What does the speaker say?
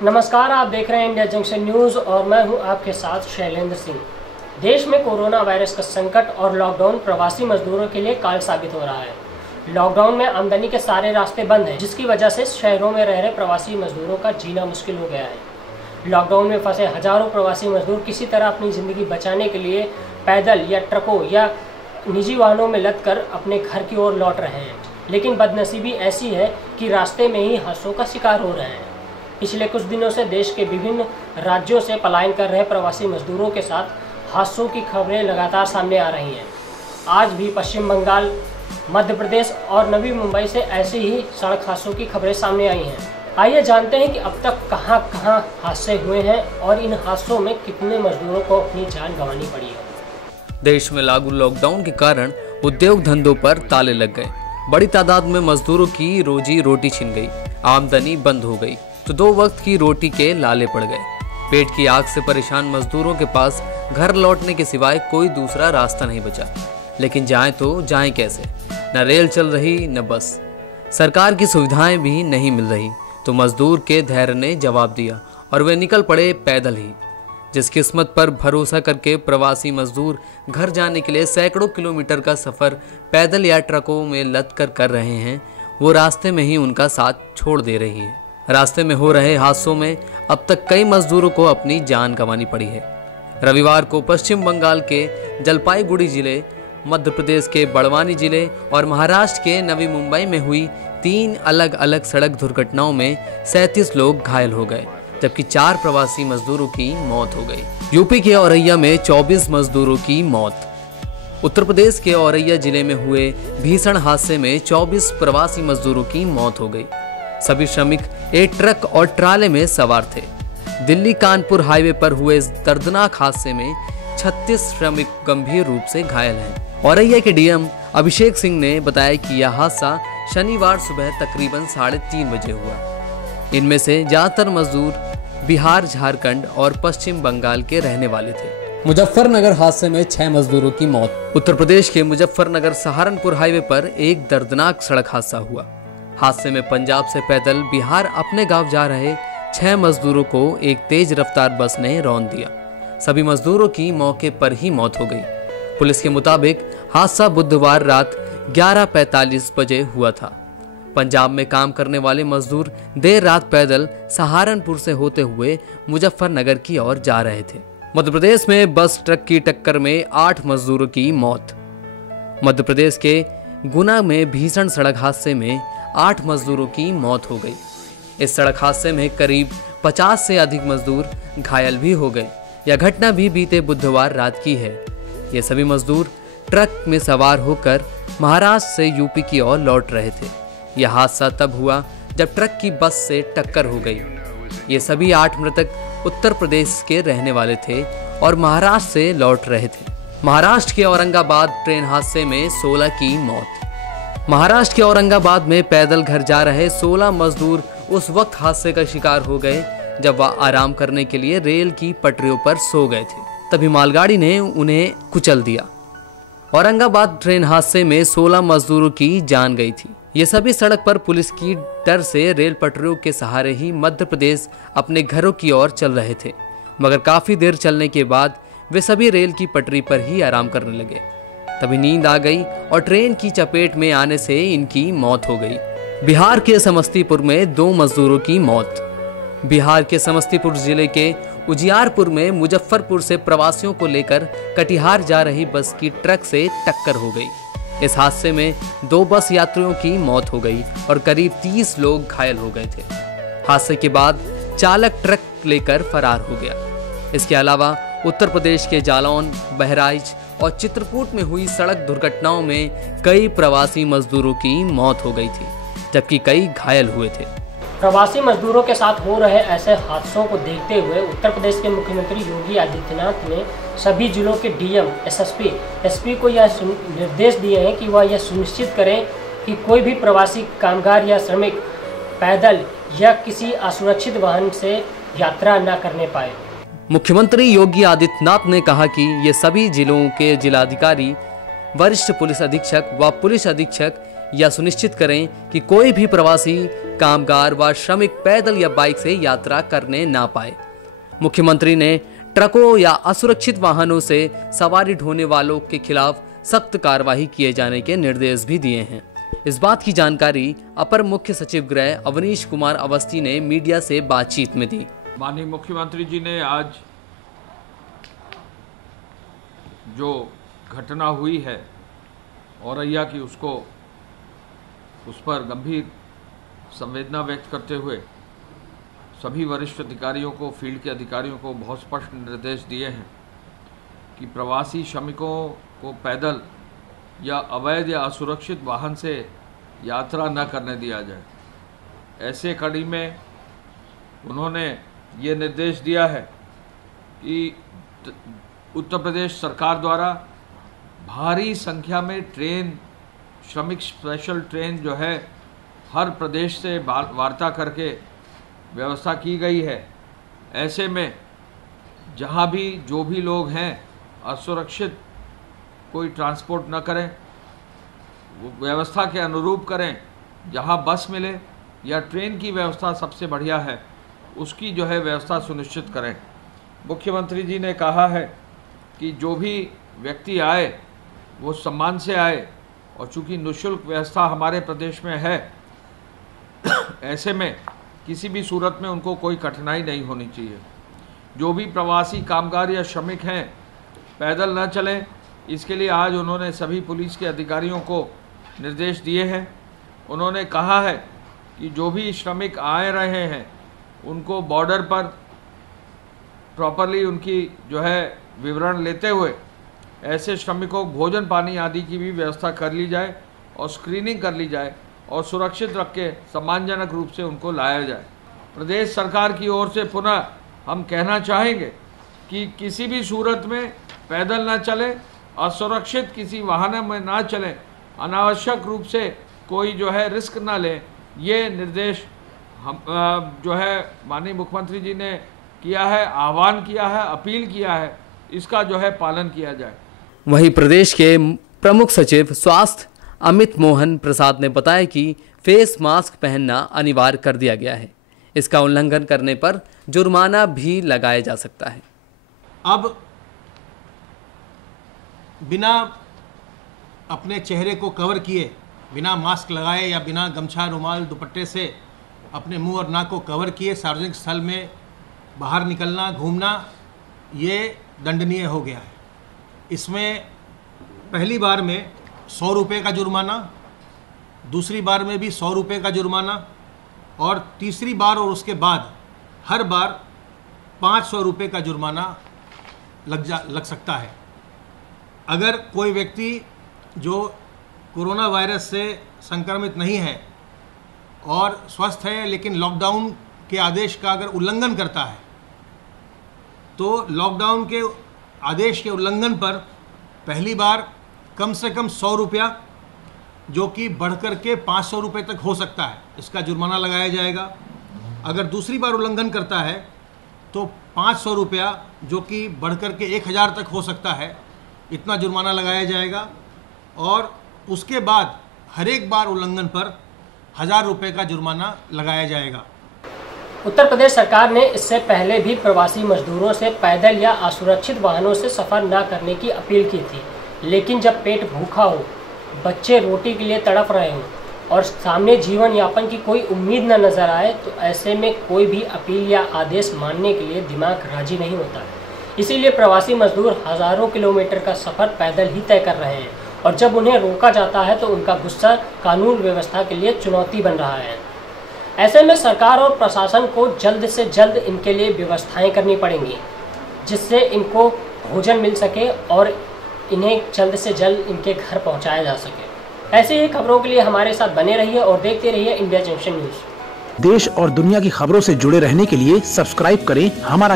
नमस्कार, आप देख रहे हैं इंडिया जंक्शन न्यूज़ और मैं हूं आपके साथ शैलेंद्र सिंह। देश में कोरोना वायरस का संकट और लॉकडाउन प्रवासी मजदूरों के लिए काल साबित हो रहा है। लॉकडाउन में आमदनी के सारे रास्ते बंद हैं, जिसकी वजह से शहरों में रह रहे प्रवासी मजदूरों का जीना मुश्किल हो गया है। लॉकडाउन में फंसे हजारों प्रवासी मजदूर किसी तरह अपनी ज़िंदगी बचाने के लिए पैदल या ट्रकों या निजी वाहनों में लद कर अपने घर की ओर लौट रहे हैं, लेकिन बदनसीबी ऐसी है कि रास्ते में ही हादसों का शिकार हो रहे हैं। पिछले कुछ दिनों से देश के विभिन्न राज्यों से पलायन कर रहे प्रवासी मजदूरों के साथ हादसों की खबरें लगातार सामने आ रही हैं। आज भी पश्चिम बंगाल, मध्य प्रदेश और नवी मुंबई से ऐसे ही सड़क हादसों की खबरें सामने आई हैं। आइए जानते हैं कि अब तक कहां हादसे हुए हैं और इन हादसों में कितने मजदूरों को अपनी जान गंवानी पड़ी है। देश में लागू लॉकडाउन के कारण उद्योग धंधों पर ताले लग गए। बड़ी तादाद में मजदूरों की रोजी रोटी छिन गई, आमदनी बंद हो गई तो 2 वक्त की रोटी के लाले पड़ गए। पेट की आग से परेशान मजदूरों के पास घर लौटने के सिवाय कोई दूसरा रास्ता नहीं बचा। लेकिन जाएं तो जाएं कैसे? न रेल चल रही न बस, सरकार की सुविधाएं भी नहीं मिल रही। तो मजदूर के धैर्य ने जवाब दिया और वे निकल पड़े पैदल ही। जिस किस्मत पर भरोसा करके प्रवासी मजदूर घर जाने के लिए सैकड़ों किलोमीटर का सफर पैदल या ट्रकों में लद कर रहे हैं, वो रास्ते में ही उनका साथ छोड़ दे रही है। रास्ते में हो रहे हादसों में अब तक कई मजदूरों को अपनी जान गंवानी पड़ी है। रविवार को पश्चिम बंगाल के जलपाईगुड़ी जिले, मध्य प्रदेश के बड़वानी जिले और महाराष्ट्र के नवी मुंबई में हुई 3 अलग अलग सड़क दुर्घटनाओं में 37 लोग घायल हो गए, जबकि 4 प्रवासी मजदूरों की मौत हो गई। यूपी के औरैया में 24 मजदूरों की मौत। उत्तर प्रदेश के औरैया जिले में हुए भीषण हादसे में 24 प्रवासी मजदूरों की मौत हो गई। सभी श्रमिक एक ट्रक और ट्राले में सवार थे। दिल्ली कानपुर हाईवे पर हुए इस दर्दनाक हादसे में 36 श्रमिक गंभीर रूप से घायल हैं। औरैया के डीएम अभिषेक सिंह ने बताया कि यह हादसा शनिवार सुबह तकरीबन 3:30 बजे हुआ। इनमें से ज्यादातर मजदूर बिहार, झारखंड और पश्चिम बंगाल के रहने वाले थे। मुजफ्फरनगर हादसे में 6 मजदूरों की मौत। उत्तर प्रदेश के मुजफ्फरनगर सहारनपुर हाईवे पर एक दर्दनाक सड़क हादसा हुआ। हादसे में पंजाब से पैदल बिहार अपने गांव जा रहे 6 मजदूरों को एक तेज रफ्तार बस ने रौंद दिया। सभी मजदूरों की मौके पर ही मौत हो गई। पुलिस के मुताबिक हादसा बुधवार रात 11:45 बजे हुआ था। पंजाब में काम करने वाले मजदूर देर रात पैदल सहारनपुर से होते हुए मुजफ्फरनगर की ओर जा रहे थे। मध्य प्रदेश में बस ट्रक की टक्कर में 8 मजदूरों की मौत। मध्य प्रदेश के गुना में भीषण सड़क हादसे में 8 मजदूरों की मौत हो गई। इस सड़क हादसे में करीब 50 से अधिक मजदूर घायल भी हो गए। यह घटना भी बीते बुधवार रात की है। ये सभी मजदूर ट्रक में सवार होकर महाराष्ट्र से यूपी की ओर लौट रहे थे। यह हादसा तब हुआ जब ट्रक की बस से टक्कर हो गई। ये सभी 8 मृतक उत्तर प्रदेश के रहने वाले थे और महाराष्ट्र से लौट रहे थे। महाराष्ट्र के औरंगाबाद ट्रेन हादसे में 16 की मौत। महाराष्ट्र के औरंगाबाद में पैदल घर जा रहे 16 मजदूर उस वक्त हादसे का शिकार हो गए जब वह आराम करने के लिए रेल की पटरियों पर सो गए थे। तभी मालगाड़ी ने उन्हें कुचल दिया। औरंगाबाद ट्रेन हादसे में 16 मजदूरों की जान गई थी। ये सभी सड़क पर पुलिस की डर से रेल पटरियों के सहारे ही मध्य प्रदेश अपने घरों की ओर चल रहे थे, मगर काफी देर चलने के बाद वे सभी रेल की पटरी पर ही आराम करने लगे। तभी नींद आ गई और ट्रेन की चपेट में आने से इनकी मौत हो गई। बिहार के समस्तीपुर में 2 मजदूरों की मौत। बिहार के समस्तीपुर जिले के उजियारपुर में मुजफ्फरपुर से प्रवासियों को लेकर कटिहार जा रही बस की ट्रक से टक्कर हो गई। इस हादसे में 2 बस यात्रियों की मौत हो गई और करीब 30 लोग घायल हो गए थे। हादसे के बाद चालक ट्रक लेकर फरार हो गया। इसके अलावा उत्तर प्रदेश के जालौन, बहराइच और चित्रकूट में हुई सड़क दुर्घटनाओं में कई प्रवासी मजदूरों की मौत हो गई थी, जबकि कई घायल हुए थे। प्रवासी मजदूरों के साथ हो रहे ऐसे हादसों को देखते हुए उत्तर प्रदेश के मुख्यमंत्री योगी आदित्यनाथ ने सभी जिलों के डीएम, एसपी को यह निर्देश दिए हैं कि वह यह सुनिश्चित करें कि कोई भी प्रवासी कामगार या श्रमिक पैदल या किसी असुरक्षित वाहन से यात्रा न करने पाए। मुख्यमंत्री योगी आदित्यनाथ ने कहा कि ये सभी जिलों के जिलाधिकारी, वरिष्ठ पुलिस अधीक्षक व पुलिस अधीक्षक या सुनिश्चित करें कि कोई भी प्रवासी कामगार व श्रमिक पैदल या बाइक से यात्रा करने ना पाए। मुख्यमंत्री ने ट्रकों या असुरक्षित वाहनों से सवारी ढोने वालों के खिलाफ सख्त कार्रवाई किए जाने के निर्देश भी दिए हैं। इस बात की जानकारी अपर मुख्य सचिव गृह अवनीश कुमार अवस्थी ने मीडिया से बातचीत में दी। माननीय मुख्यमंत्री जी ने आज जो घटना हुई है औरैया की उस पर गंभीर संवेदना व्यक्त करते हुए सभी वरिष्ठ अधिकारियों को, फील्ड के अधिकारियों को बहुत स्पष्ट निर्देश दिए हैं कि प्रवासी श्रमिकों को पैदल या अवैध या असुरक्षित वाहन से यात्रा न करने दिया जाए। ऐसे कड़ी में उन्होंने ये निर्देश दिया है कि उत्तर प्रदेश सरकार द्वारा भारी संख्या में ट्रेन, श्रमिक स्पेशल ट्रेन जो है हर प्रदेश से वार्ता करके व्यवस्था की गई है। ऐसे में जहाँ भी जो भी लोग हैं असुरक्षित कोई ट्रांसपोर्ट न करें, वो व्यवस्था के अनुरूप करें। जहाँ बस मिले या ट्रेन की व्यवस्था सबसे बढ़िया है, उसकी जो है व्यवस्था सुनिश्चित करें। मुख्यमंत्री जी ने कहा है कि जो भी व्यक्ति आए वो सम्मान से आए, और चूँकि निःशुल्क व्यवस्था हमारे प्रदेश में है, ऐसे में किसी भी सूरत में उनको कोई कठिनाई नहीं होनी चाहिए। जो भी प्रवासी कामगार या श्रमिक हैं पैदल न चलें, इसके लिए आज उन्होंने सभी पुलिस के अधिकारियों को निर्देश दिए हैं। उन्होंने कहा है कि जो भी श्रमिक आ रहे हैं उनको बॉर्डर पर प्रॉपरली उनकी जो है विवरण लेते हुए ऐसे श्रमिकों को भोजन पानी आदि की भी व्यवस्था कर ली जाए और स्क्रीनिंग कर ली जाए और सुरक्षित रख के सम्मानजनक रूप से उनको लाया जाए। प्रदेश सरकार की ओर से पुनः हम कहना चाहेंगे कि किसी भी सूरत में पैदल ना चलें, असुरक्षित किसी वाहन में ना चलें, अनावश्यक रूप से कोई जो है रिस्क ना लें। ये निर्देश हम जो है माननीय मुख्यमंत्री जी ने किया है, आह्वान किया है, अपील किया है, इसका जो है पालन किया जाए। वहीं प्रदेश के प्रमुख सचिव स्वास्थ्य अमित मोहन प्रसाद ने बताया कि फेस मास्क पहनना अनिवार्य कर दिया गया है। इसका उल्लंघन करने पर जुर्माना भी लगाया जा सकता है। अब बिना अपने चेहरे को कवर किए, बिना मास्क लगाए या बिना गमछा, रुमाल, दुपट्टे से अपने मुंह और नाक को कवर किए सार्वजनिक स्थल में बाहर निकलना, घूमना, ये दंडनीय हो गया है। इसमें पहली बार में 100 रुपये का जुर्माना, दूसरी बार में भी 100 रुपये का जुर्माना, और तीसरी बार और उसके बाद हर बार 500 रुपये का जुर्माना लग सकता है। अगर कोई व्यक्ति जो कोरोना वायरस से संक्रमित नहीं है और स्वस्थ है लेकिन लॉकडाउन के आदेश का अगर उल्लंघन करता है, तो लॉकडाउन के आदेश के उल्लंघन पर पहली बार कम से कम 100 रुपया, जो कि बढ़कर के 500 रुपये तक हो सकता है, इसका जुर्माना लगाया जाएगा। अगर दूसरी बार उल्लंघन करता है तो 500 रुपया, जो कि बढ़कर के 1000 तक हो सकता है, इतना जुर्माना लगाया जाएगा। और उसके बाद हर एक बार उल्लंघन पर 1000 रुपये का जुर्माना लगाया जाएगा। उत्तर प्रदेश सरकार ने इससे पहले भी प्रवासी मजदूरों से पैदल या असुरक्षित वाहनों से सफ़र न करने की अपील की थी, लेकिन जब पेट भूखा हो, बच्चे रोटी के लिए तड़प रहे हों और सामने जीवन यापन की कोई उम्मीद न नज़र आए, तो ऐसे में कोई भी अपील या आदेश मानने के लिए दिमाग राजी नहीं होता। इसीलिए प्रवासी मजदूर हज़ारों किलोमीटर का सफ़र पैदल ही तय कर रहे हैं, और जब उन्हें रोका जाता है तो उनका गुस्सा कानून व्यवस्था के लिए चुनौती बन रहा है। ऐसे में सरकार और प्रशासन को जल्द से जल्द इनके लिए व्यवस्थाएं करनी पड़ेंगी, जिससे इनको भोजन मिल सके और इन्हें जल्द से जल्द इनके घर पहुंचाया जा सके। ऐसे ही खबरों के लिए हमारे साथ बने रहिए और देखते रहिए इंडिया जंक्शन न्यूज़। देश और दुनिया की खबरों से जुड़े रहने के लिए सब्सक्राइब करें हमारा